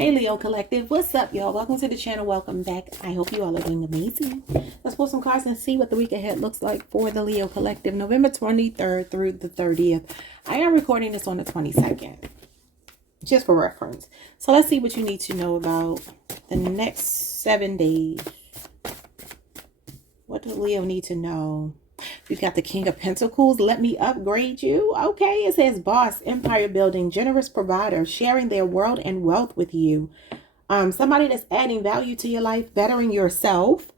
Hey Leo Collective, what's up y'all? Welcome to the channel. Welcome back. I hope you all are doing amazing. Let's pull some cards and see what the week ahead looks like for the Leo Collective, November 23rd through the 30th. I am recording this on the 22nd, just for reference. So let's see what you need to know about the next 7 days. What does Leo need to know? We've got the King of Pentacles. Let me upgrade you. Okay, it says boss, empire building, generous provider, sharing their world and wealth with you. Somebody that's adding value to your life, bettering yourself,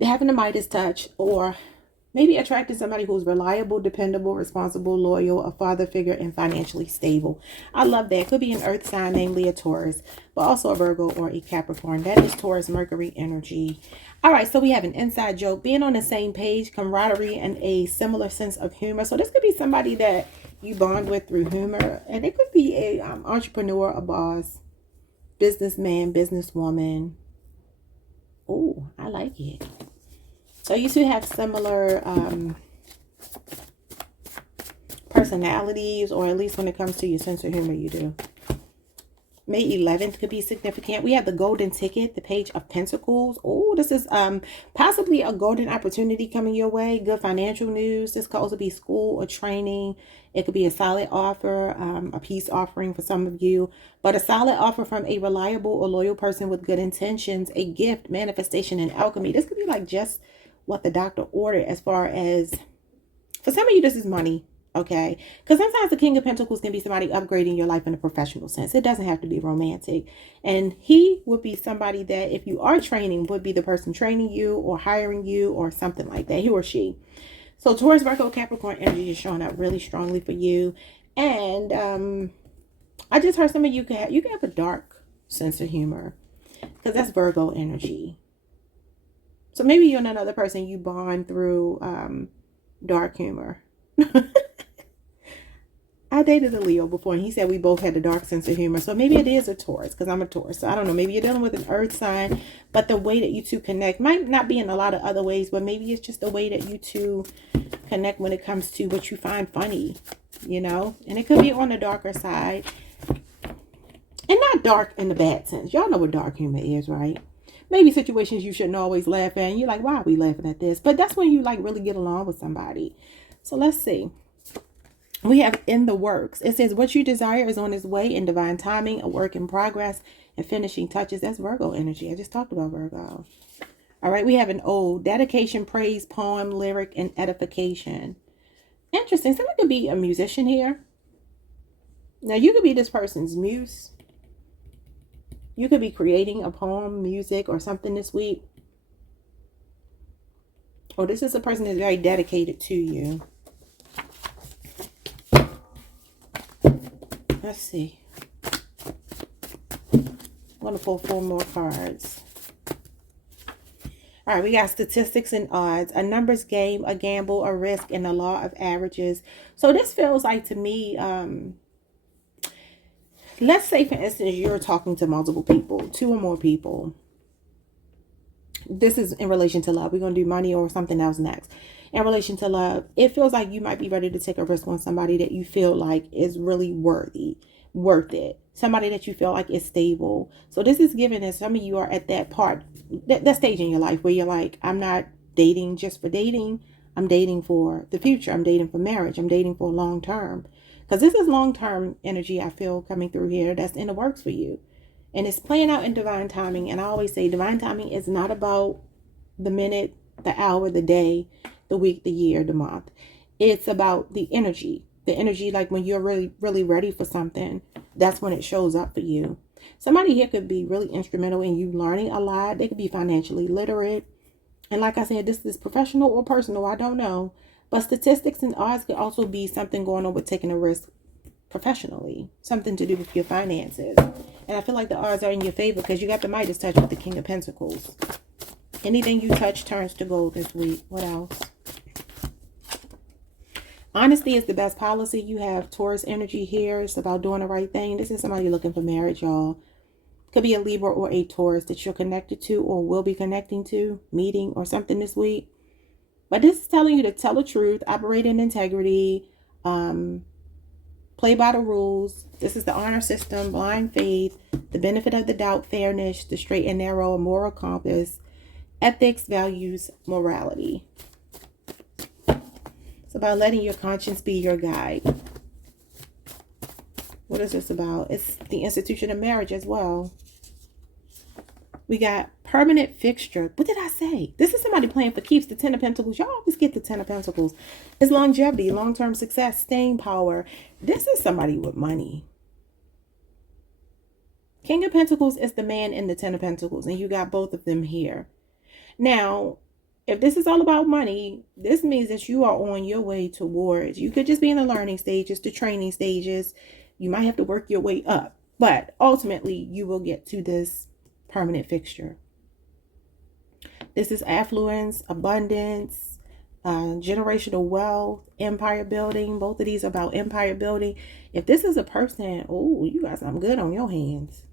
having a Midas touch, or maybe attracting somebody who's reliable, dependable, responsible, loyal, a father figure, and financially stable. I love that. Could be an earth sign, namely a Taurus, but also a Virgo or a Capricorn. That is Taurus Mercury energy. All right, so we have an inside joke, being on the same page, camaraderie, and a similar sense of humor. So this could be somebody that you bond with through humor, and it could be a entrepreneur, a boss, businessman, businesswoman. Oh, I like it. So you two have similar personalities, or at least when it comes to your sense of humor, you do. May 11th could be significant. We have the golden ticket, the Page of Pentacles. Oh, this is possibly a golden opportunity coming your way. Good financial news. This could also be school or training. It could be a solid offer, a peace offering for some of you, but a solid offer from a reliable or loyal person with good intentions, a gift, manifestation, and alchemy. This could be like just what the doctor ordered as far as, for some of you, this is money. Okay, because sometimes the King of Pentacles can be somebody upgrading your life in a professional sense. It doesn't have to be romantic. And he would be somebody that, if you are training, would be the person training you or hiring you or something like that, he or she. So Taurus, Virgo, Capricorn energy is showing up really strongly for you. And I just heard some of you can have a dark sense of humor, because that's Virgo energy. So maybe you're another person you bond through dark humor. I dated a Leo before, and he said we both had a dark sense of humor. So maybe it is a Taurus, because I'm a Taurus. So I don't know. Maybe you're dealing with an earth sign, but the way that you two connect might not be in a lot of other ways, but maybe it's just the way that you two connect when it comes to what you find funny, you know? And it could be on the darker side. And not dark in the bad sense. Y'all know what dark humor is, right? Maybe situations you shouldn't always laugh at, and you're like, why are we laughing at this? But that's when you like really get along with somebody. So let's see. We have in the works. It says what you desire is on its way in divine timing, a work in progress, and finishing touches. That's Virgo energy. I just talked about Virgo. All right, we have an ode, dedication, praise, poem, lyric, and edification. Interesting. Someone could be a musician here. Now, you could be this person's muse. You could be creating a poem, music, or something this week. Or this is a person that's very dedicated to you. Let's see. I'm going to pull 4 more cards. All right, we got statistics and odds, a numbers game, a gamble, a risk, and a law of averages. So this feels like, to me, let's say, for instance, you're talking to multiple people, 2 or more people. This is in relation to love. We're going to do money or something else next. In relation to love, it feels like you might be ready to take a risk on somebody that you feel like is really worth it. Somebody that you feel like is stable. So this is given that some of you are at that part, that stage in your life where you're like, I'm not dating just for dating. I'm dating for the future. I'm dating for marriage. I'm dating for long term. Because this is long term energy I feel coming through here that's in the works for you. And it's playing out in divine timing. And I always say divine timing is not about the minute, the hour, the day, the week, the year, the month. It's about the energy. The energy, like when you're really, really ready for something, that's when it shows up for you. Somebody here could be really instrumental in you learning a lot. They could be financially literate. And like I said, this is professional or personal, I don't know. But statistics and odds could also be something going on with taking a risk professionally. Something to do with your finances. And I feel like the odds are in your favor because you got the Midas touch with the King of Pentacles. Anything you touch turns to gold this week. What else? Honesty is the best policy. You have Taurus energy here. It's about doing the right thing. This is somebody looking for marriage, y'all. Could be a Libra or a Taurus that you're connected to or will be connecting to, meeting or something this week. But this is telling you to tell the truth, operate in integrity, Play by the rules. This is the honor system, blind faith, the benefit of the doubt, fairness, the straight and narrow, moral compass, ethics, values, morality. It's about letting your conscience be your guide. What is this about? It's the institution of marriage as well. We got permanent fixture. What did I say? This is somebody playing for keeps. The 10 of Pentacles. Y'all always get the 10 of Pentacles. It's longevity, long-term success, staying power. This is somebody with money. King of Pentacles is the man in the 10 of Pentacles. And you got both of them here. Now, if this is all about money, this means that you are on your way towards. You could just be in the learning stages, the training stages. You might have to work your way up. But ultimately, you will get to this permanent fixture. This is affluence, abundance, generational wealth, empire building. Both of these are about empire building. If this is a person, oh, you got something good on your hands.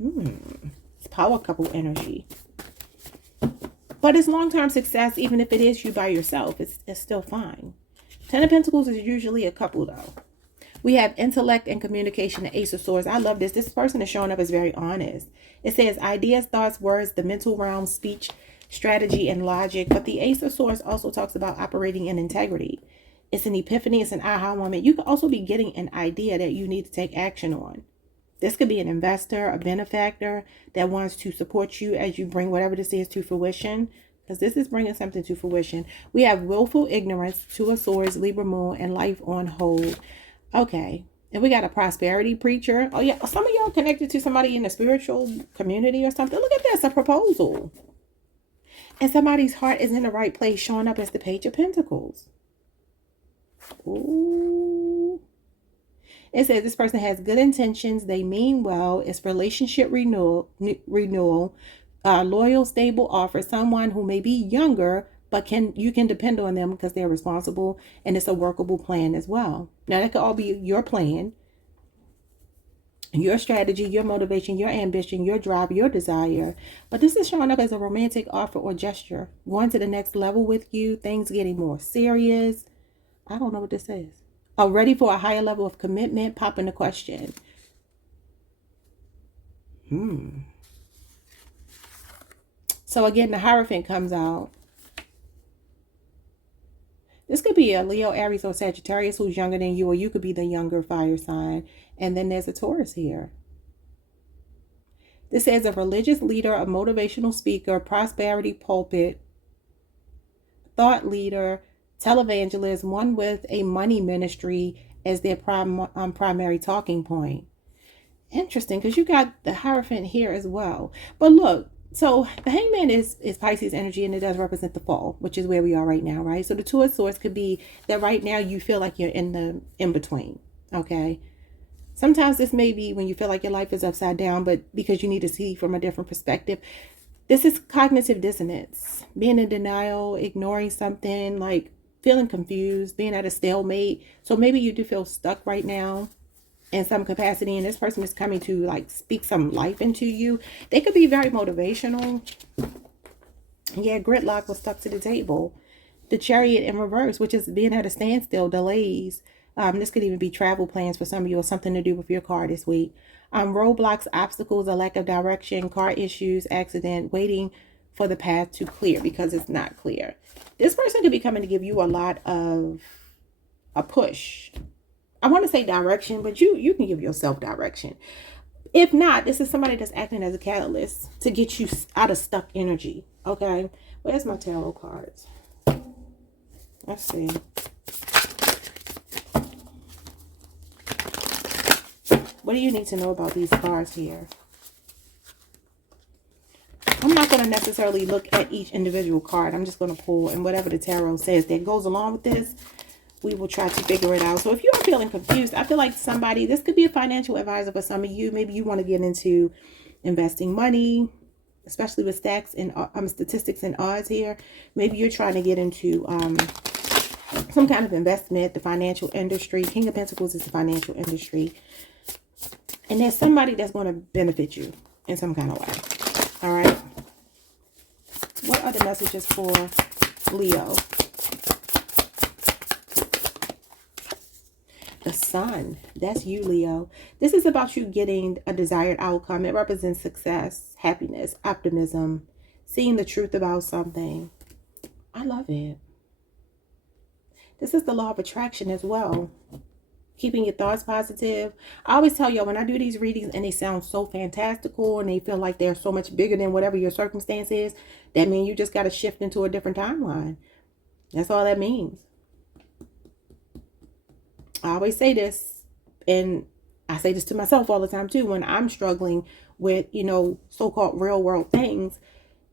It's power couple energy. But it's long-term success, even if it is you by yourself. It's still fine. 10 of Pentacles is usually a couple, though. We have intellect and communication, the Ace of Swords. I love this. This person is showing up as very honest. It says ideas, thoughts, words, the mental realm, speech, strategy, and logic. But the Ace of Swords also talks about operating in integrity. It's an epiphany. It's an aha moment. You could also be getting an idea that you need to take action on. This could be an investor, a benefactor that wants to support you as you bring whatever this is to fruition. Because this is bringing something to fruition. We have willful ignorance, 2 of Swords, Libra moon, and life on hold. Okay, and we got a prosperity preacher. Oh yeah, some of y'all connected to somebody in the spiritual community or something. Look at this, a proposal. And somebody's heart is in the right place, showing up as the Page of Pentacles. Ooh. It says this person has good intentions. They mean well. It's relationship renewal, loyal, stable offer. Someone who may be younger, but you can depend on them because they're responsible, and it's a workable plan as well. Now, that could all be your plan, your strategy, your motivation, your ambition, your drive, your desire. But this is showing up as a romantic offer or gesture, going to the next level with you, things getting more serious. I don't know what this is. Ready for a higher level of commitment, popping the question. So again, the Hierophant comes out. This could be a Leo, Aries, or Sagittarius who's younger than you, or you could be the younger fire sign. And then there's a Taurus here. This says a religious leader, a motivational speaker, prosperity pulpit, thought leader, televangelist, one with a money ministry as their primary talking point. Interesting, because you got the Hierophant here as well. But look, so the Hangman is Pisces energy, and it does represent the fall, which is where we are right now, right? So the 2 of Swords could be that right now you feel like you're in the in-between, okay? Sometimes this may be when you feel like your life is upside down, but because you need to see from a different perspective. This is cognitive dissonance, being in denial, ignoring something, like feeling confused, being at a stalemate. So maybe you do feel stuck right now in some capacity, and this person is coming to like speak some life into you. They could be very motivational. Yeah, gridlock was stuck to the table. The Chariot in reverse, which is being at a standstill, delays. This could even be travel plans for some of you, or something to do with your car this week. Roadblocks, obstacles, a lack of direction, car issues, accident, waiting for the path to clear because it's not clear. This person could be coming to give you a lot of a push. I want to say direction, but you can give yourself direction. If not, this is somebody that's acting as a catalyst to get you out of stuck energy. Okay, where's my tarot cards? Let's see. What do you need to know about these cards here? I'm not going to necessarily look at each individual card. I'm just going to pull, and whatever the tarot says that goes along with this, we will try to figure it out. So if you are feeling confused, I feel like somebody, this could be a financial advisor for some of you. Maybe you want to get into investing money, especially with statistics and odds here. Maybe you're trying to get into some kind of investment, the financial industry. King of Pentacles is the financial industry. And there's somebody that's going to benefit you in some kind of way. All right. What are the messages for Leo? Sun. That's you, Leo. This is about you getting a desired outcome. It represents success, happiness, optimism, seeing the truth about something. I love it. This is the law of attraction as well. Keeping your thoughts positive. I always tell y'all when I do these readings and they sound so fantastical and they feel like they're so much bigger than whatever your circumstance is, that means you just got to shift into a different timeline. That's all that means. I always say this, and I say this to myself all the time too, when I'm struggling with, so-called real world things.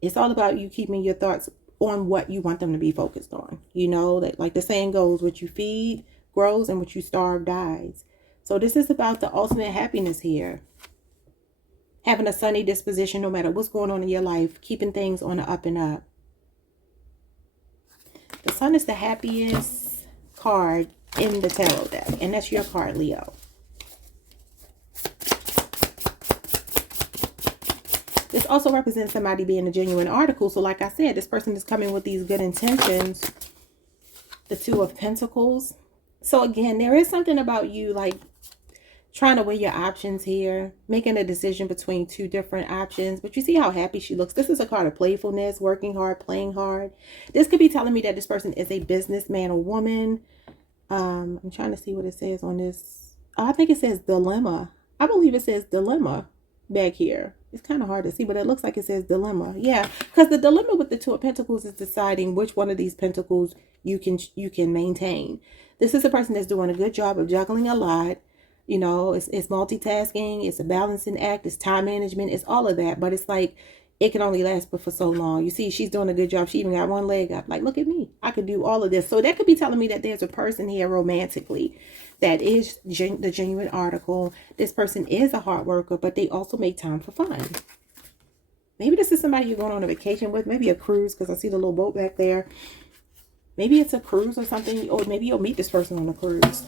It's all about you keeping your thoughts on what you want them to be focused on. That, like the saying goes, what you feed grows and what you starve dies. So this is about the ultimate happiness here. Having a sunny disposition no matter what's going on in your life, keeping things on the up and up. The Sun is the happiest card in the tarot deck, and that's your card, Leo. This also represents somebody being a genuine article. So like I said, this person is coming with these good intentions. The Two of Pentacles. So again, there is something about you like trying to weigh your options here, making a decision between two different options. But you see how happy she looks. This is a card of playfulness, working hard, playing hard. This could be telling me that this person is a businessman or woman. I'm trying to see what it says on this. Oh, I think it says dilemma. I believe it says dilemma back here. It's kind of hard to see, but it looks like it says dilemma. Yeah, because the dilemma with the Two of Pentacles is deciding which one of these pentacles you can maintain. This is a person that's doing a good job of juggling a lot. It's multitasking. It's a balancing act. It's time management. It's all of that. But it's like it can only last but for so long. You see, she's doing a good job. She even got one leg up. Like, look at me. I could do all of this. So that could be telling me that there's a person here romantically that is the genuine article. This person is a hard worker, but they also make time for fun. Maybe this is somebody you're going on a vacation with. Maybe a cruise, because I see the little boat back there. Maybe it's a cruise or something. Or maybe you'll meet this person on a cruise.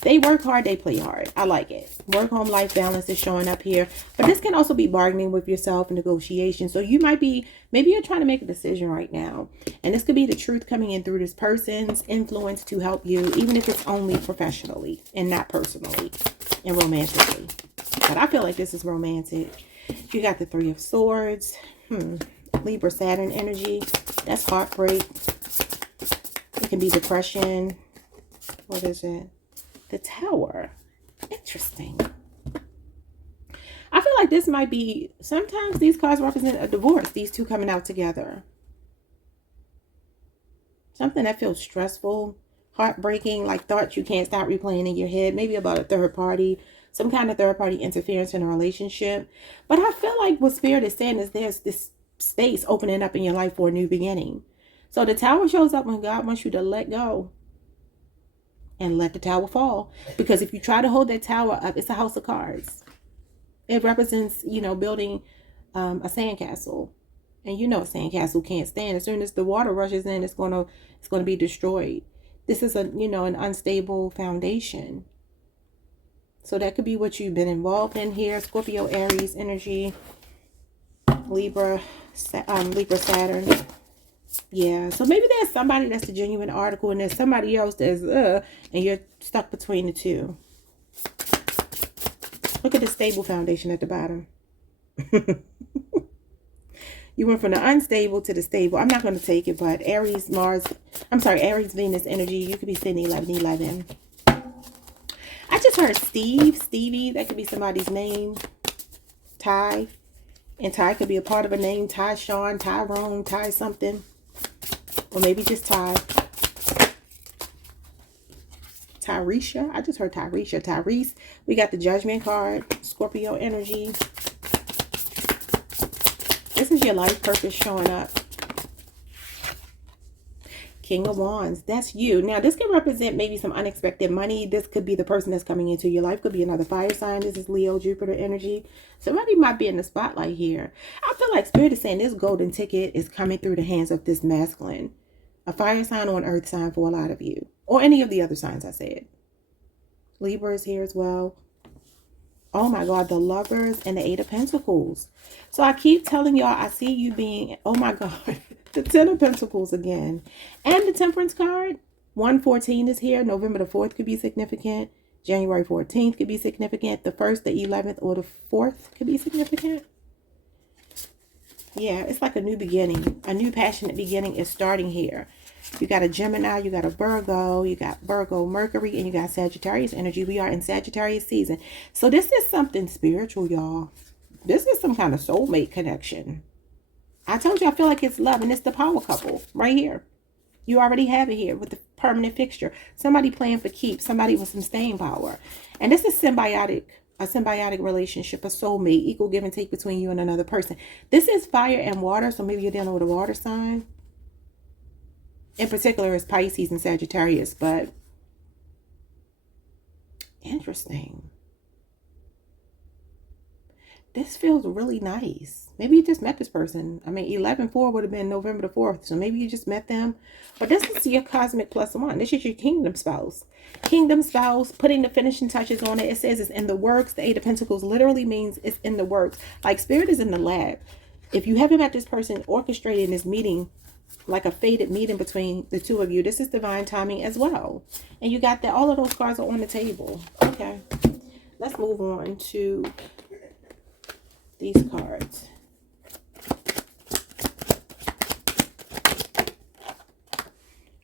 They work hard, they play hard. I like it. Work-home life balance is showing up here. But this can also be bargaining with yourself and negotiation. So you might be, maybe you're trying to make a decision right now. And this could be the truth coming in through this person's influence to help you, even if it's only professionally and not personally and romantically. But I feel like this is romantic. You got the Three of Swords. Libra, Saturn energy. That's heartbreak. It can be depression. What is it? The Tower. Interesting. I feel like this might be, sometimes these cards represent a divorce. These two coming out together. Something that feels stressful, heartbreaking, like thoughts you can't stop replaying in your head. Maybe about a third party. Some kind of third party interference in a relationship. But I feel like what Spirit is saying is there's this space opening up in your life for a new beginning. So the Tower shows up when God wants you to let go. And let the tower fall. Because if you try to hold that tower up, it's a house of cards. It represents, building a sandcastle. And a sandcastle can't stand. As soon as the water rushes in, it's gonna be destroyed. This is an unstable foundation. So that could be what you've been involved in here. Scorpio, Aries energy. Libra, Saturn. Yeah, so maybe there's somebody that's the genuine article and there's somebody else that's and you're stuck between the two. Look at the stable foundation at the bottom. You went from the unstable to the stable. I'm not going to take it, but Aries, Venus energy. You could be sitting 11. I just heard Stevie. That could be somebody's name. Ty. And Ty could be a part of a name. Ty Sean, Tyrone, Ty something. Or maybe just Ty. Tyresha. I just heard Tyresha. Tyrese. We got the Judgment card. Scorpio energy. This is your life purpose showing up. King of Wands. That's you. Now, this can represent maybe some unexpected money. This could be the person that's coming into your life. Could be another fire sign. This is Leo, Jupiter energy. Somebody might be in the spotlight here. I feel like Spirit is saying this golden ticket is coming through the hands of this masculine. A fire sign or an earth sign for a lot of you. Or any of the other signs I said. Libra is here as well. Oh my God, the Lovers and the Eight of Pentacles. So I keep telling y'all, I see you being, oh my God, the Ten of Pentacles again. And the Temperance card. 114 is here. November the 4th could be significant. January 14th could be significant. The 1st, the 11th, or the 4th could be significant. Yeah, it's like a new beginning. A new passionate beginning is starting here. You got a Gemini, you got a Virgo, you got Virgo, Mercury, and you got Sagittarius energy. We are in Sagittarius season. So this is something spiritual, y'all. This is some kind of soulmate connection. I told you I feel like it's love, and it's the power couple right here. You already have it here with the permanent fixture. Somebody playing for keeps, somebody with some staying power. And this is symbiotic, a symbiotic relationship, a soulmate, equal give and take between you and another person. This is fire and water, so maybe you're dealing with a water sign. In particular, it's Pisces and Sagittarius, but interesting. This feels really nice. Maybe you just met this person. I mean, 11-4 would have been November the 4th. So maybe you just met them. But this is your cosmic +1. This is your kingdom spouse. Kingdom spouse, putting the finishing touches on it. It says it's in the works. The 8 of Pentacles literally means it's in the works. Like spirit is in the lab. If you haven't met this person, orchestrating this meeting, like a fated meeting between the two of you, this is divine timing as well. And you got that all of those cards are on the table. Okay. Let's move on to these cards.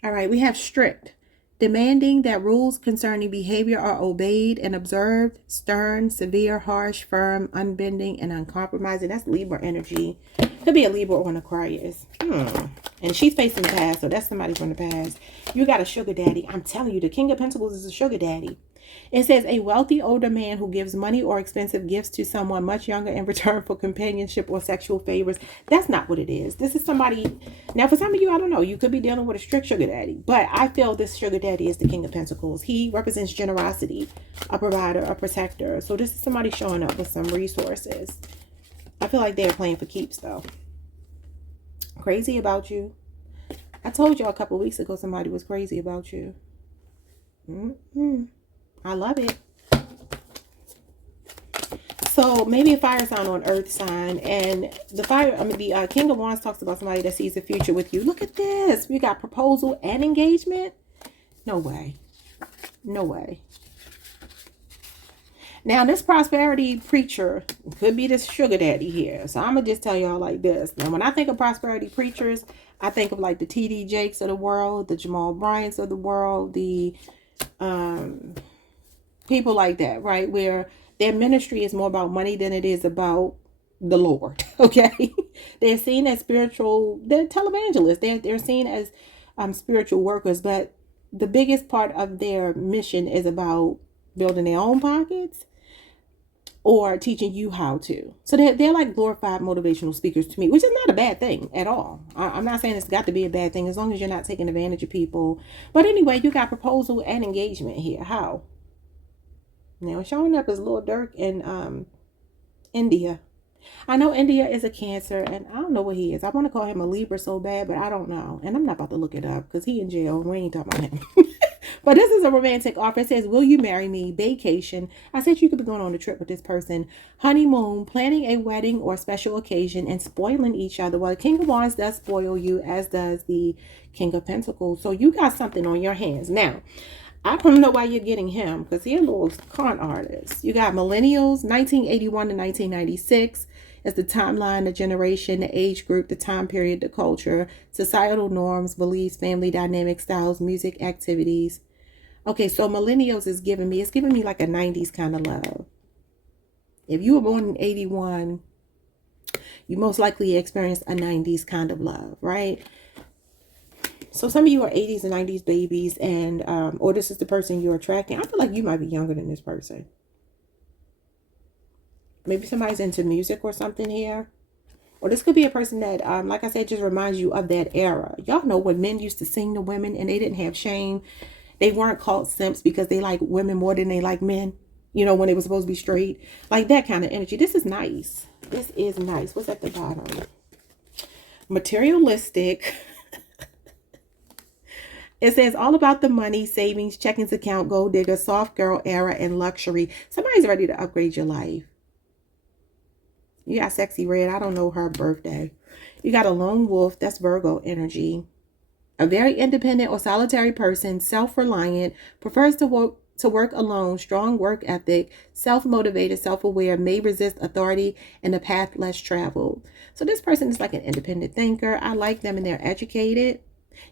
All right, we have strict, demanding that rules concerning behavior are obeyed and observed, stern, severe, harsh, firm, unbending, and uncompromising. That's Libra energy. Could be a Libra or an Aquarius. And she's facing the past, so that's somebody from the past. You got a sugar daddy. I'm telling you, the King of Pentacles is a sugar daddy. It says a wealthy older man who gives money or expensive gifts to someone much younger in return for companionship or sexual favors. That's not what it is. This is somebody. Now, for some of you, I don't know. You could be dealing with a strict sugar daddy. But I feel this sugar daddy is the King of Pentacles. He represents generosity, a provider, a protector. So this is somebody showing up with some resources. I feel like they're playing for keeps, though. Crazy about you. I told you a couple of weeks ago somebody was crazy about you. I love it. So maybe a fire sign on earth sign, and the King of Wands talks about somebody that sees the future with you. Look at this. We got proposal and engagement. No way. No way. Now, this prosperity preacher could be this sugar daddy here. So I'm going to just tell y'all like this. Now, when I think of prosperity preachers, I think of like the T.D. Jakes of the world, the Jamal Bryants of the world, the people like that, right? Where their ministry is more about money than it is about the Lord, okay? They're seen as spiritual, they're televangelists. They're seen as spiritual workers, but the biggest part of their mission is about building their own pockets or teaching you how to. So they're like glorified motivational speakers to me, which is not a bad thing at all. I'm not saying it's got to be a bad thing as long as you're not taking advantage of people. But anyway, you got proposal and engagement here. How? Now, showing up as Lil Durk in India. I know India is a Cancer, and I don't know what he is. I want to call him a Libra so bad, but I don't know. And I'm not about to look it up because he in jail. We ain't talking about him. But this is a romantic offer. It says, will you marry me? Vacation. I said you could be going on a trip with this person. Honeymoon, planning a wedding or special occasion, and spoiling each other. Well, the King of Wands does spoil you, as does the King of Pentacles. So you got something on your hands. Now, I don't know why you're getting him, because he's a little con artist. You got millennials, 1981 to 1996. Is the timeline, the generation, the age group, the time period, the culture, societal norms, beliefs, family dynamics, styles, music, activities. Okay, so millennials is giving me like a 90s kind of love. If you were born in 81, you most likely experienced a 90s kind of love, right? So some of you are 80s and 90s babies, and or this is the person you're attracting. I feel like you might be younger than this person. Maybe somebody's into music or something here. Or this could be a person that, like I said, just reminds you of that era. Y'all know when men used to sing to women and they didn't have shame. They weren't called simps because they like women more than they like men. You know, when they were supposed to be straight. Like that kind of energy. This is nice. This is nice. What's at the bottom? Materialistic. It says all about the money, savings, checkings account, gold digger, soft girl era, and luxury. Somebody's ready to upgrade your life. You got Sexy Red. I don't know her birthday. You got a lone wolf. That's Virgo energy. A very independent or solitary person, self-reliant, prefers to work alone, strong work ethic, self-motivated, self-aware, may resist authority, and a path less traveled. So this person is like an independent thinker. I like them and they're educated.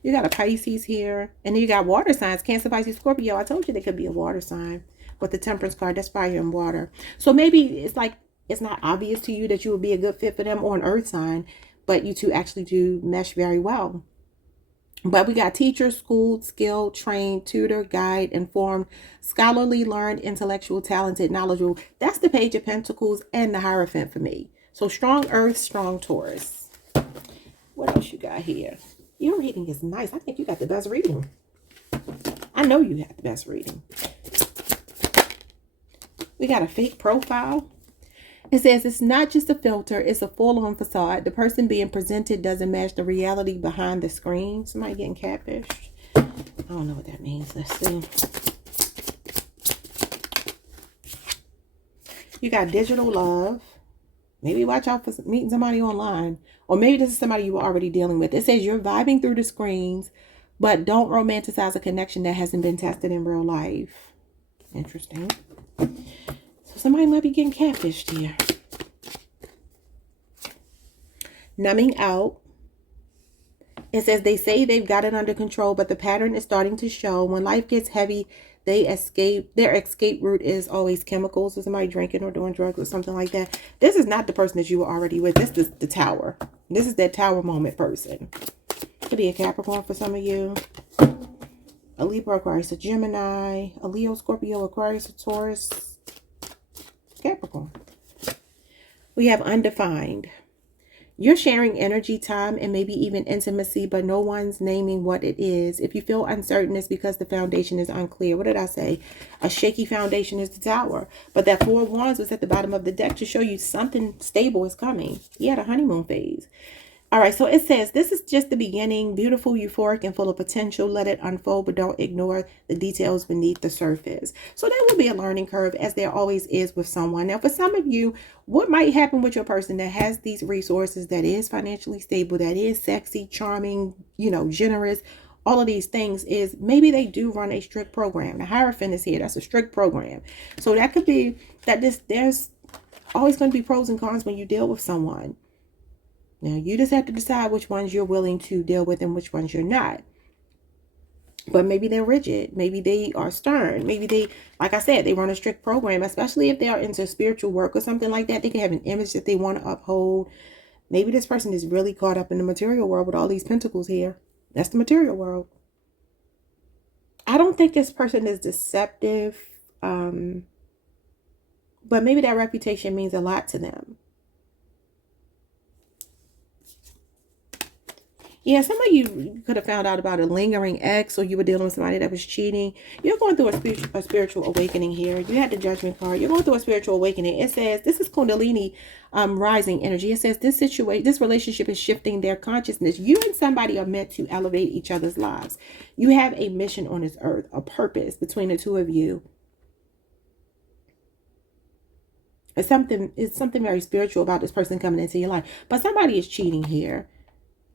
You got a Pisces here, and then you got water signs, Cancer, Pisces, Scorpio. I told you they could be a water sign with the Temperance card. That's fire and water. So maybe it's like it's not obvious to you that you would be a good fit for them, or an earth sign, but you two actually do mesh very well. But we got teacher, schooled, skilled, trained, tutor, guide, informed, scholarly, learned, intellectual, talented, knowledgeable. That's the Page of Pentacles and the Hierophant for me. So strong earth, strong Taurus. What else you got here? Your reading is nice. I think you got the best reading. I know you have the best reading. We got a fake profile. It says it's not just a filter, it's a full-on facade. The person being presented doesn't match the reality behind the screen. Somebody getting catfished. I don't know what that means. Let's see. You got digital love. Maybe watch out for meeting somebody online. Or maybe this is somebody you were already dealing with. It says you're vibing through the screens, but don't romanticize a connection that hasn't been tested in real life. Interesting. Somebody might be getting catfished here. Numbing out. It says they say they've got it under control, but the pattern is starting to show. When life gets heavy, they escape. Their escape route is always chemicals, or somebody drinking or doing drugs or something like that. This is not the person that you were already with. This is the Tower. This is that Tower moment person. Could be a Capricorn for some of you. A Libra, Aquarius, a Gemini, a Leo, Scorpio, Aquarius, a Taurus, Capricorn. We have undefined. You're sharing energy, time, and maybe even intimacy, but no one's naming what it is. If you feel uncertain, it's because the foundation is unclear. What did I say? A shaky foundation is the Tower. But that Four of Wands was at the bottom of the deck to show you something stable is coming. You had a honeymoon phase. All right, so it says, this is just the beginning, beautiful, euphoric, and full of potential. Let it unfold, but don't ignore the details beneath the surface. So there will be a learning curve, as there always is with someone. Now, for some of you, what might happen with your person that has these resources, that is financially stable, that is sexy, charming, generous, all of these things, is maybe they do run a strict program. The Hierophant is here. That's a strict program. So that could be that there's always going to be pros and cons when you deal with someone. Now, you just have to decide which ones you're willing to deal with and which ones you're not. But maybe they're rigid. Maybe they are stern. Maybe they, like I said, they run a strict program, especially if they are into spiritual work or something like that. They can have an image that they want to uphold. Maybe this person is really caught up in the material world with all these pentacles here. That's the material world. I don't think this person is deceptive. But maybe that reputation means a lot to them. Yeah, some of you could have found out about a lingering ex, or you were dealing with somebody that was cheating. You're going through a spiritual awakening here. You had the Judgment card. You're going through a spiritual awakening. It says, this is Kundalini rising energy. It says this relationship is shifting their consciousness. You and somebody are meant to elevate each other's lives. You have a mission on this earth, a purpose between the two of you. It's something very spiritual about this person coming into your life. But somebody is cheating here.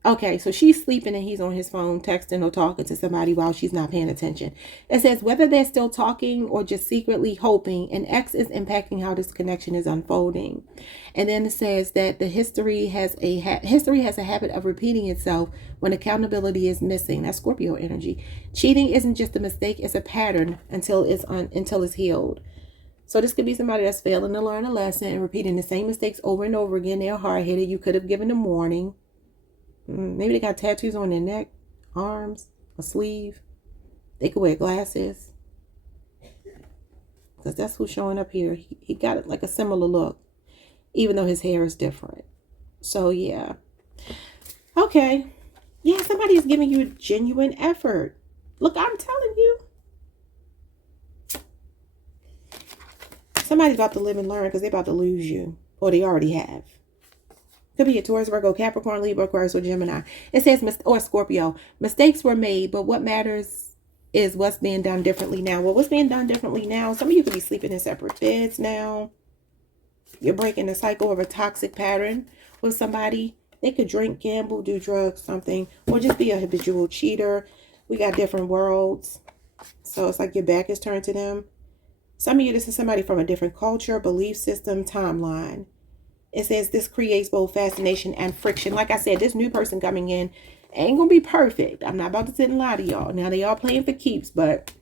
Okay, so she's sleeping and he's on his phone texting or talking to somebody while she's not paying attention. It says whether they're still talking or just secretly hoping, an X is impacting how this connection is unfolding. And then it says that the history has a habit of repeating itself when accountability is missing. That's Scorpio energy. Cheating isn't just a mistake, it's a pattern until it's healed. So this could be somebody that's failing to learn a lesson and repeating the same mistakes over and over again. They're hard-headed. You could have given them warning. Maybe they got tattoos on their neck, arms, a sleeve. They could wear glasses. Because that's who's showing up here. He got it like a similar look, even though his hair is different. So, yeah. Okay. Yeah, somebody's giving you genuine effort. Look, I'm telling you. Somebody's about to live and learn because they're about to lose you. Or they already have. Could be a Taurus, Virgo, Capricorn, Libra, Aquarius, or Gemini. It says, or Scorpio. Mistakes were made, but what matters is what's being done differently now. Well, what's being done differently now? Some of you could be sleeping in separate beds now. You're breaking the cycle of a toxic pattern with somebody. They could drink, gamble, do drugs, something, or just be a habitual cheater. We got different worlds. So it's like your back is turned to them. Some of you, this is somebody from a different culture, belief system, timeline. It says this creates both fascination and friction. Like I said, this new person coming in ain't going to be perfect. I'm not about to sit and lie to y'all. Now, they are playing for keeps, but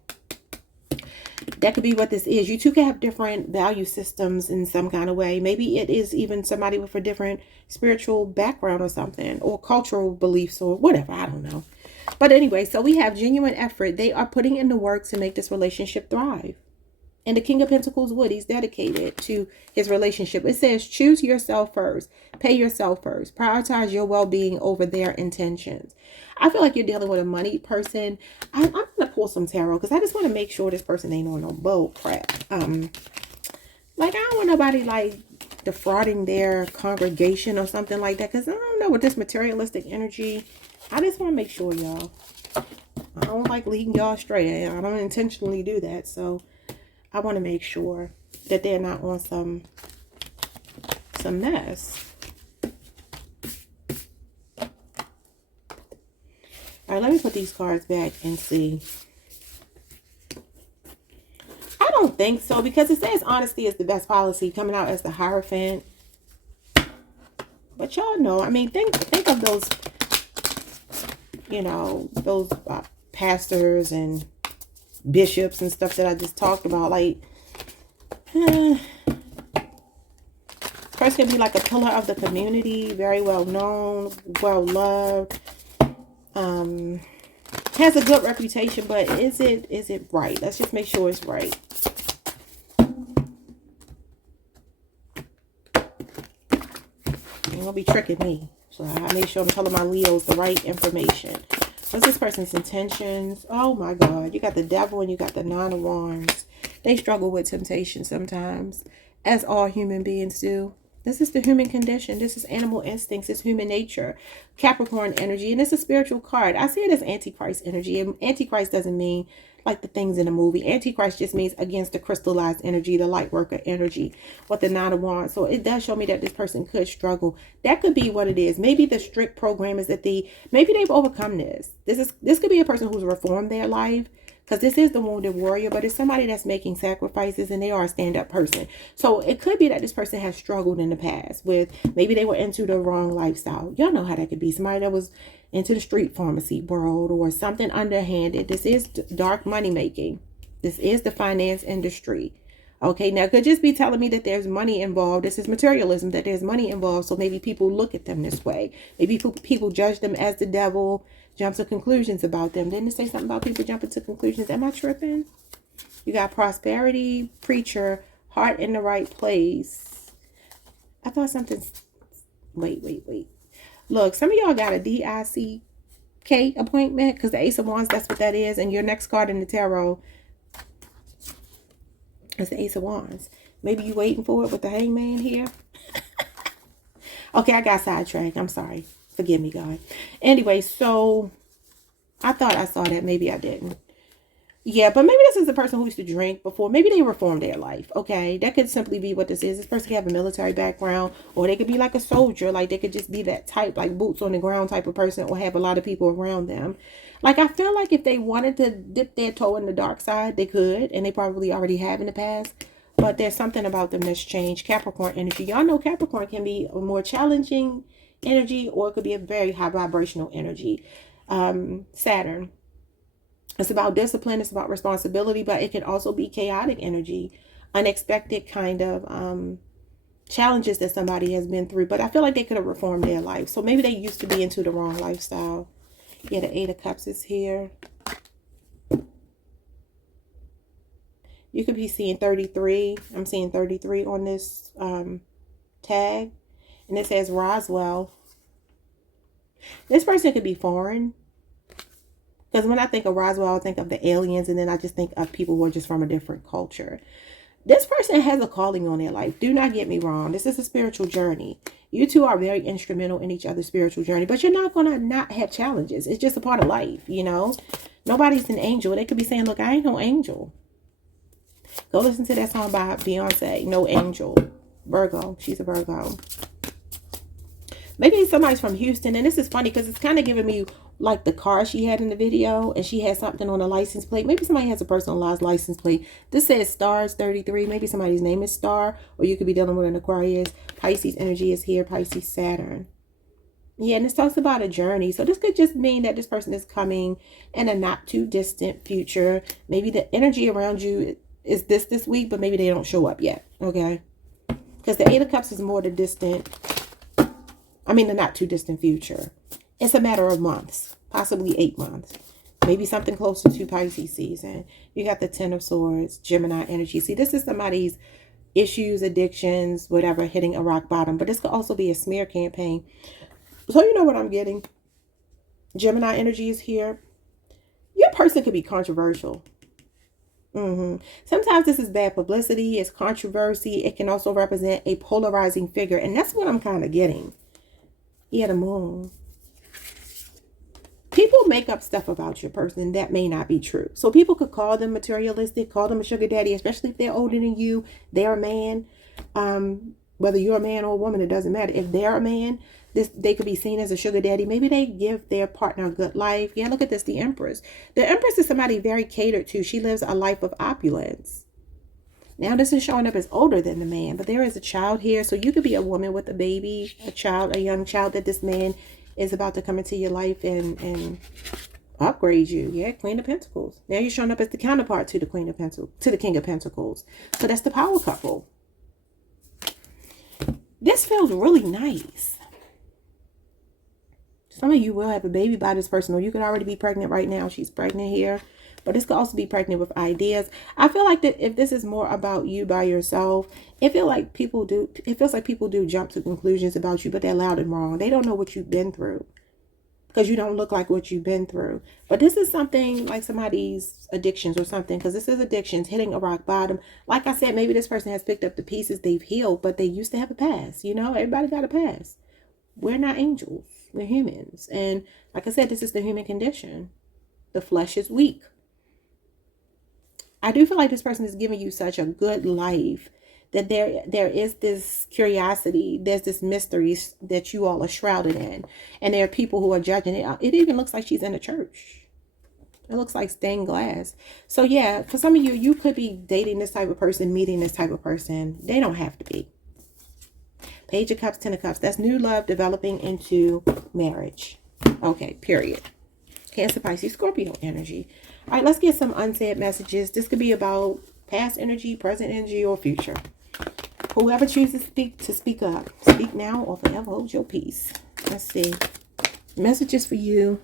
that could be what this is. You two can have different value systems in some kind of way. Maybe it is even somebody with a different spiritual background or something, or cultural beliefs or whatever. I don't know. But anyway, so we have genuine effort. They are putting in the work to make this relationship thrive. And the King of Pentacles wood, he's dedicated to his relationship. It says, choose yourself first. Pay yourself first. Prioritize your well-being over their intentions. I feel like you're dealing with a money person. I'm going to pull some tarot because I just want to make sure this person ain't on no bull crap. Like, I don't want nobody, like, defrauding their congregation or something like that. Because I don't know, with this materialistic energy, I just want to make sure, y'all. I don't like leading y'all astray. I don't intentionally do that. So I want to make sure that they're not on some mess. All right, let me put these cards back and see. I don't think so, because it says honesty is the best policy, coming out as the Hierophant. But y'all know, I mean, think of those, you know, those pastors and bishops and stuff that I just talked about. Like, person can be like a pillar of the community, very well known, well loved, has a good reputation, but is it right? Let's just make sure it's right. Ain't gonna be tricking me, so I make sure I'm telling my Leos the right information. What's this person's intentions? Oh my God, you got the Devil and you got the Nine of Wands. They struggle with temptation sometimes, as all human beings do. This is the human condition. This is animal instincts. It's human nature. Capricorn energy. And it's a spiritual card. I see it as Antichrist energy. And Antichrist doesn't mean like the things in the movie. Antichrist just means against the crystallized energy, the light worker energy, what the Nine of Wands. So it does show me that this person could struggle. That could be what it is. Maybe the strict program is that maybe they've overcome this. This could be a person who's reformed their life. Because this is the wounded warrior, but it's somebody that's making sacrifices and they are a stand-up person. So it could be that this person has struggled in the past with, maybe they were into the wrong lifestyle. Y'all know how that could be. Somebody that was into the street pharmacy world or something underhanded. This is dark money making. This is the finance industry. Okay, now it could just be telling me that there's money involved. This is materialism, that there's money involved. So maybe people look at them this way. Maybe people judge them as the devil, jump to conclusions about them. Didn't it say something about people jumping to conclusions? Am I tripping? You got prosperity, preacher, heart in the right place. I thought something. Wait. Look, some of y'all got a DICK appointment, because the Ace of Wands, that's what that is. And your next card in the tarot is the Ace of Wands. Maybe you waiting for it with the Hangman here. Okay, I got sidetracked. I'm sorry. Forgive me, God. Anyway, so I thought I saw that. Maybe I didn't. Yeah, but maybe this is a person who used to drink before. Maybe they reformed their life. Okay, that could simply be what this is. This person could have a military background, or they could be like a soldier. Like, they could just be that type, like boots on the ground type of person, or have a lot of people around them. Like, I feel like if they wanted to dip their toe in the dark side, they could, and they probably already have in the past. But there's something about them that's changed. Capricorn energy. Y'all know Capricorn can be a more challenging energy, or it could be a very high vibrational energy. Saturn. It's about discipline. It's about responsibility, but it can also be chaotic energy, unexpected kind of challenges that somebody has been through. But I feel like they could have reformed their life. So maybe they used to be into the wrong lifestyle. Yeah, the Eight of Cups is here. You could be seeing 33. I'm seeing 33 on this tag. And it says Roswell. This person could be foreign. Because when I think of Roswell, I think of the aliens, and then I just think of people who are just from a different culture. This person has a calling on their life. Do not get me wrong. This is a spiritual journey. You two are very instrumental in each other's spiritual journey, but you're not going to not have challenges. It's just a part of life, you know. Nobody's an angel. They could be saying, look, I ain't no angel. Go listen to that song by Beyonce, No Angel. Virgo. She's a Virgo. Maybe somebody's from Houston. And this is funny because it's kind of giving me like the car she had in the video, and she had something on a license plate. Maybe somebody has a personalized license plate. This says Stars 33. Maybe somebody's name is Star, or you could be dealing with an Aquarius. Pisces energy is here. Pisces, Saturn. Yeah, and this talks about a journey. So this could just mean that this person is coming in a not too distant future. Maybe the energy around you is this week, but maybe they don't show up yet. Okay. Because the Eight of Cups is more the distant, the not too distant future. It's a matter of months, possibly 8 months. Maybe something closer to Pisces season. You got the Ten of Swords, Gemini energy. See, this is somebody's issues, addictions, whatever, hitting a rock bottom. But this could also be a smear campaign. So you know what I'm getting. Gemini energy is here. Your person could be controversial. Sometimes this is bad publicity. It's controversy. It can also represent a polarizing figure. And that's what I'm kind of getting. Yeah, the Moon. People make up stuff about your person that may not be true. So people could call them materialistic, call them a sugar daddy, especially if they're older than you. They're a man. Whether you're a man or a woman, it doesn't matter. If they're a man, they could be seen as a sugar daddy. Maybe they give their partner a good life. Yeah, look at this, the Empress. The Empress is somebody very catered to. She lives a life of opulence. Now this is showing up as older than the man, but there is a child here. So you could be a woman with a baby, a child, a young child that this man is about to come into your life and upgrade you. Yeah, Queen of Pentacles. Now you're showing up as the counterpart to the Queen of Pentacles, to the King of Pentacles. So that's the power couple. This feels really nice. Some of you will have a baby by this person, or you could already be pregnant right now. She's pregnant here. But this could also be pregnant with ideas. I feel like that if this is more about you by yourself, it feels like people do jump to conclusions about you, but they're loud and wrong. They don't know what you've been through because you don't look like what you've been through. But this is something like somebody's addictions or something, because this is addictions hitting a rock bottom. Like I said, maybe this person has picked up the pieces, they've healed, but they used to have a past. You know, everybody got a past. We're not angels. We're humans. And like I said, this is the human condition. The flesh is weak. I do feel like this person is giving you such a good life that there is this curiosity, there's this mystery that you all are shrouded in. And there are people who are judging it. It even looks like she's in a church. It looks like stained glass. So yeah, for some of you, you could be dating this type of person, meeting this type of person. They don't have to be. Page of Cups, Ten of Cups. That's new love developing into marriage. Okay, period. Cancer, Pisces, Scorpio energy. All right, let's get some unsaid messages. This could be about past energy, present energy, or future. Whoever chooses to speak up. Speak now or forever hold your peace. Let's see. Messages for you.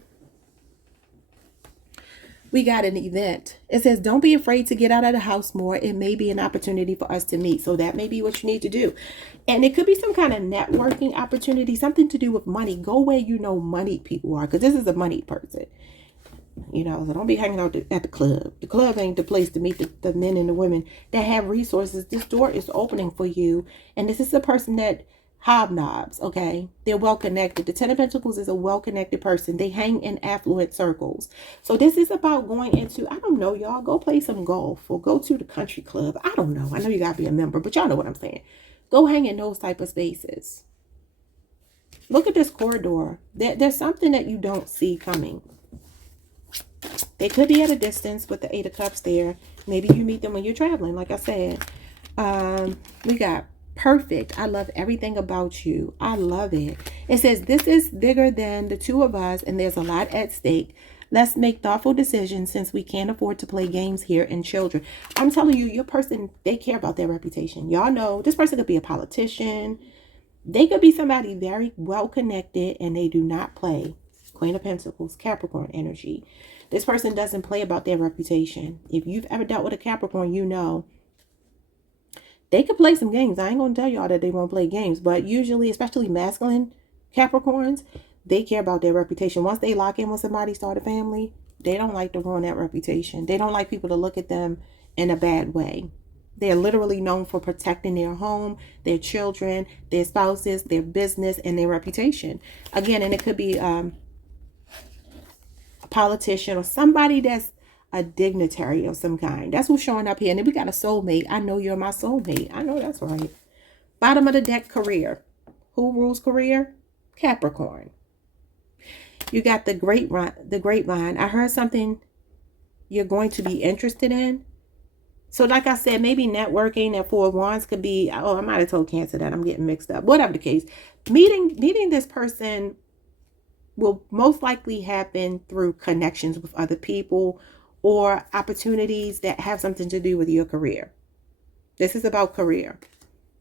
We got an event. It says, don't be afraid to get out of the house more. It may be an opportunity for us to meet. So that may be what you need to do. And it could be some kind of networking opportunity, something to do with money. Go where you know money people are, because this is a money person. You know, so don't be hanging out at the club. The club ain't the place to meet the men and the women that have resources. This door is opening for you. And this is a person that hobnobs, okay? They're well-connected. The Ten of Pentacles is a well-connected person. They hang in affluent circles. So this is about going into, I don't know, y'all, go play some golf or go to the country club. I don't know. I know you got to be a member, but y'all know what I'm saying. Go hang in those type of spaces. Look at this corridor. There's something that you don't see coming. They could be at a distance with the Eight of Cups there. Maybe you meet them when you're traveling, like I said. We got perfect. I love everything about you. I love it. It says, this is bigger than the two of us, and there's a lot at stake. Let's make thoughtful decisions since we can't afford to play games here and children. I'm telling you, your person, they care about their reputation. Y'all know this person could be a politician. They could be somebody very well connected, and they do not play. Queen of Pentacles, Capricorn energy. This person doesn't play about their reputation. If you've ever dealt with a Capricorn, you know they could play some games. I ain't going to tell y'all that they won't play games, but usually, especially masculine Capricorns, they care about their reputation. Once they lock in with somebody, start a family, they don't like to ruin that reputation. They don't like people to look at them in a bad way. They're literally known for protecting their home, their children, their spouses, their business, and their reputation. Again, and it could be a politician or somebody that's a dignitary of some kind. That's who's showing up here. And then we got a soulmate. I know you're my soulmate. I know that's right. Bottom of the deck, career. Who rules career? Capricorn. You got the grapevine. I heard something you're going to be interested in. So like I said, maybe networking at Four of Wands could be, oh, I might have told Cancer that. I'm getting mixed up. Whatever the case, meeting this person will most likely happen through connections with other people or opportunities that have something to do with your career. This is about career.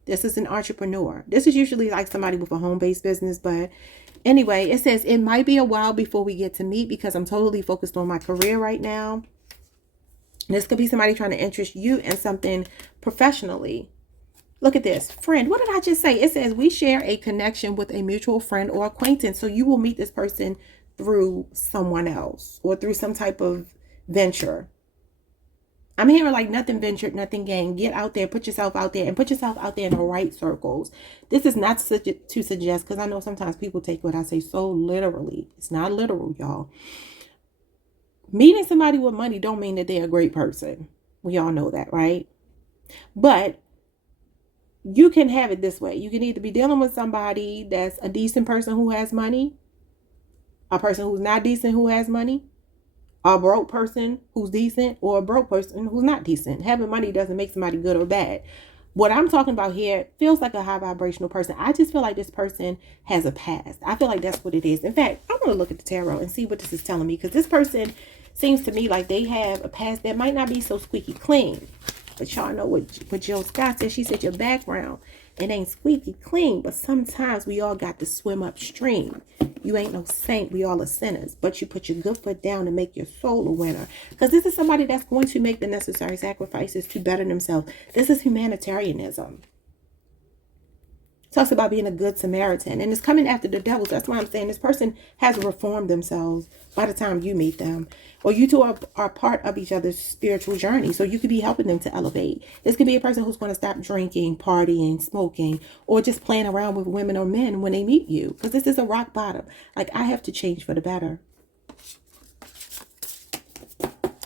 This is an entrepreneur. This is usually like somebody with a home-based business. But anyway, it says it might be a while before we get to meet because I'm totally focused on my career right now. This could be somebody trying to interest you in something professionally. Look at this. Friend. What did I just say? It says we share a connection with a mutual friend or acquaintance. So you will meet this person through someone else or through some type of venture. I'm hearing like nothing ventured, nothing gained. Get out there, put yourself out there, and put yourself out there in the right circles. This is not to suggest, because I know sometimes people take what I say so literally. It's not literal, y'all. Meeting somebody with money don't mean that they're a great person. We all know that, right? But you can have it this way. You can either be dealing with somebody that's a decent person who has money, a person who's not decent who has money, a broke person who's decent, or a broke person who's not decent. Having money doesn't make somebody good or bad. What I'm talking about here feels like a high vibrational person. I just feel like this person has a past. I feel like that's what it is. In fact, I want to look at the tarot and see what this is telling me, because this person seems to me like they have a past that might not be so squeaky clean. But y'all know what Jill Scott said. She said your background, it ain't squeaky clean, but sometimes we all got to swim upstream. You ain't no saint. We all are sinners. But you put your good foot down and make your soul a winner. Because this is somebody that's going to make the necessary sacrifices to better themselves. This is humanitarianism. Talks about being a good Samaritan. And it's coming after the devils. That's why I'm saying this person has reformed themselves by the time you meet them. Or you two are part of each other's spiritual journey. So you could be helping them to elevate. This could be a person who's going to stop drinking, partying, smoking, or just playing around with women or men when they meet you. Because this is a rock bottom. Like, I have to change for the better.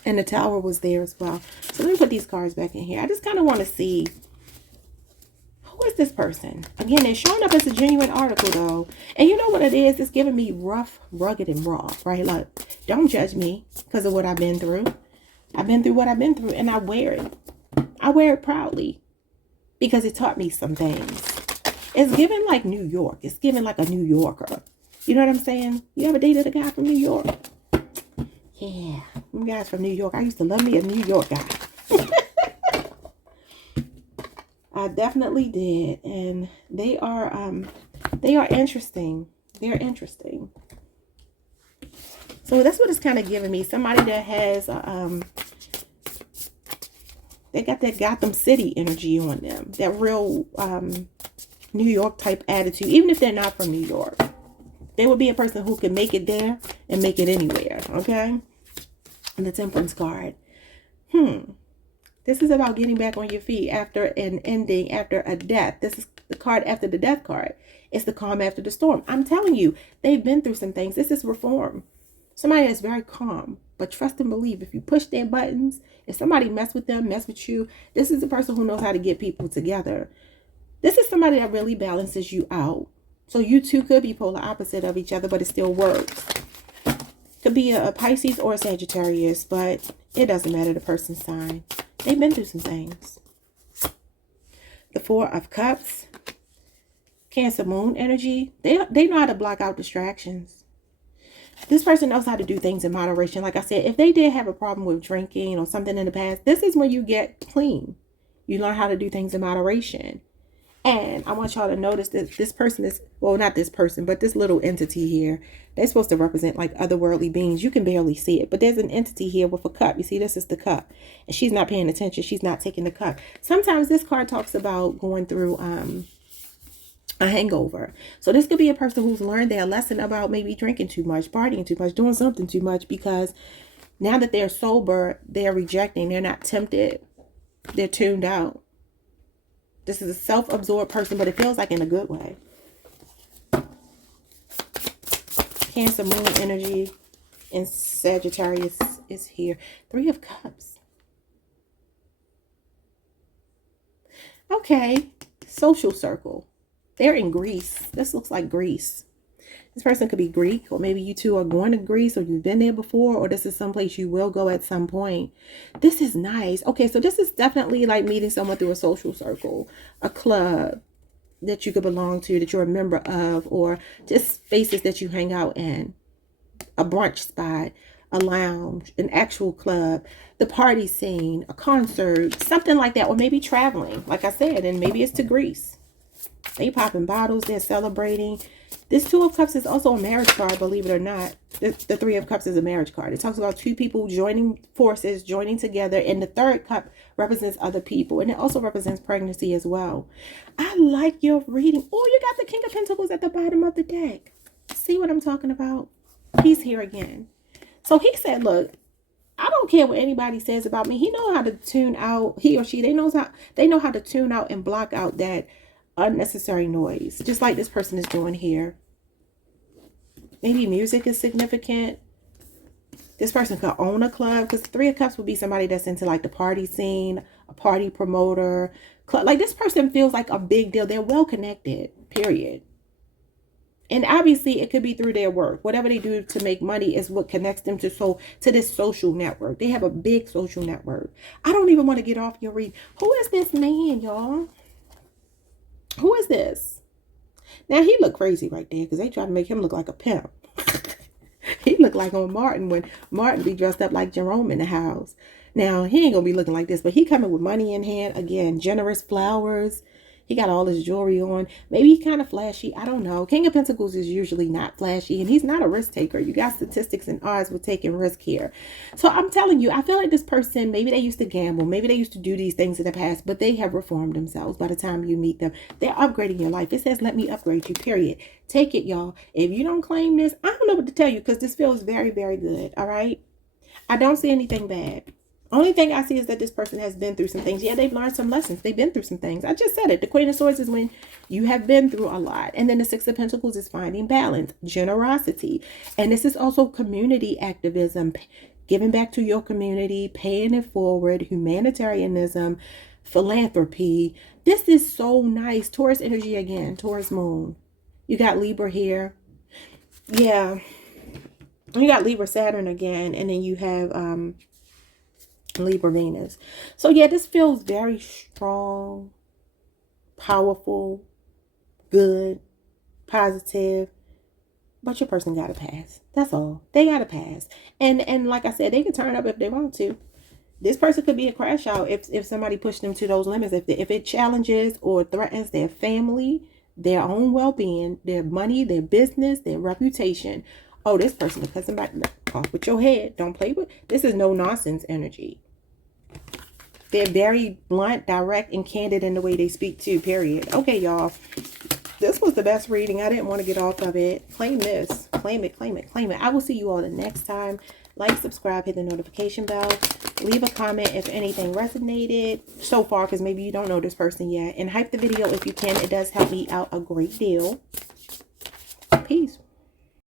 And the Tower was there as well. So let me put these cards back in here. I just kind of want to see, who is this person? Again, they're showing up as a genuine article, though. And you know what it is? It's giving me rough, rugged, and raw, right? Like, don't judge me because of what I've been through. I've been through what I've been through, and I wear it. I wear it proudly because it taught me some things. It's giving like New York. It's giving like a New Yorker. You know what I'm saying? You ever dated a guy from New York? Yeah, you guys from New York. I used to love me a New York guy. I definitely did, and they are interesting. They're interesting. So that's what it's kind of giving me. Somebody that has they got that Gotham City energy on them. That real New York type attitude. Even if they're not from New York, they would be a person who can make it there and make it anywhere. Okay. And the Temperance card. This is about getting back on your feet after an ending, after a death. This is the card after the death card. It's the calm after the storm. I'm telling you, they've been through some things. This is reform. Somebody that's very calm, but trust and believe. If you push their buttons, if somebody mess with them, mess with you, this is the person who knows how to get people together. This is somebody that really balances you out. So you two could be polar opposite of each other, but it still works. Could be a Pisces or a Sagittarius, but it doesn't matter the person's sign. They've been through some things. The Four of Cups. Cancer moon energy. They know how to block out distractions. This person knows how to do things in moderation. Like I said, if they did have a problem with drinking or something in the past, this is when you get clean. You learn how to do things in moderation. And I want y'all to notice that this person is, well, not this person, but this little entity here, they're supposed to represent like otherworldly beings. You can barely see it, but there's an entity here with a cup. You see, this is the cup. And she's not paying attention. She's not taking the cup. Sometimes this card talks about going through a hangover. So this could be a person who's learned their lesson about maybe drinking too much, partying too much, doing something too much, because now that they're sober, they're rejecting. They're not tempted. They're tuned out. This is a self-absorbed person, but it feels like in a good way. Cancer moon energy and Sagittarius is here. Three of Cups. Okay. Social circle. They're in Greece. This looks like Greece. This person could be Greek, or maybe you two are going to Greece, or you've been there before, or this is someplace you will go at some point. This is nice. Okay, so this is definitely like meeting someone through a social circle, a club that you could belong to, that you're a member of, or just spaces that you hang out in, a brunch spot, a lounge, an actual club, the party scene, a concert, something like that, or maybe traveling, like I said, and maybe it's to Greece. They popping bottles, they're celebrating. This Two of Cups is also a marriage card, believe it or not. The Three of Cups is a marriage card. It talks about two people joining forces, joining together, and the third cup represents other people, and it also represents pregnancy as well. I like your reading. Oh, you got the King of Pentacles at the bottom of the deck. See what I'm talking about? He's here again. So he said, look, I don't care what anybody says about me. He knows how to tune out, he or she, they know how to tune out and block out that unnecessary noise, just like this person is doing here. Maybe music is significant. This person could own a club, because Three of Cups would be somebody that's into like the party scene, a party promoter. Like this person feels like a big deal. They're well connected, period. And obviously it could be through their work. Whatever they do to make money is what connects them to this social network. They have a big social network. I don't even want to get off your read. Who is this man, y'all? Who is this? Now he look crazy right there, because they try to make him look like a pimp. He looked like on Martin, when Martin be dressed up like Jerome in the house. Now he ain't gonna be looking like this, but he coming with money in hand. Again, generous flowers. He got all his jewelry on. Maybe he's kind of flashy. I don't know. King of Pentacles is usually not flashy, and he's not a risk taker. You got statistics and odds with taking risk here. So I'm telling you, I feel like this person, maybe they used to gamble. Maybe they used to do these things in the past, but they have reformed themselves by the time you meet them. They're upgrading your life. It says, let me upgrade you, period. Take it, y'all. If you don't claim this, I don't know what to tell you, because this feels very, very good. All right. I don't see anything bad. Only thing I see is that this person has been through some things. Yeah, they've learned some lessons. They've been through some things. I just said it. The Queen of Swords is when you have been through a lot. And then the Six of Pentacles is finding balance, generosity. And this is also community activism, giving back to your community, paying it forward, humanitarianism, philanthropy. This is so nice. Taurus energy again, Taurus moon. You got Libra here. Yeah. You got Libra Saturn again. And then you have Libra Venus. So yeah, this feels very strong, powerful, good, positive, but your person got to pass. That's all. They got to pass. And like I said, they can turn up if they want to. This person could be a crash out if somebody pushed them to those limits. If it challenges or threatens their family, their own well-being, their money, their business, their reputation. Oh, this person will cut somebody off with your head. Don't play with. This is no nonsense energy. They're very blunt, direct, and candid in the way they speak too, period. Okay, y'all. This was the best reading. I didn't want to get off of it. Claim this. Claim it, claim it, claim it. I will see you all the next time. Like, subscribe, hit the notification bell. Leave a comment if anything resonated so far, because maybe you don't know this person yet. And hype the video if you can. It does help me out a great deal. Peace.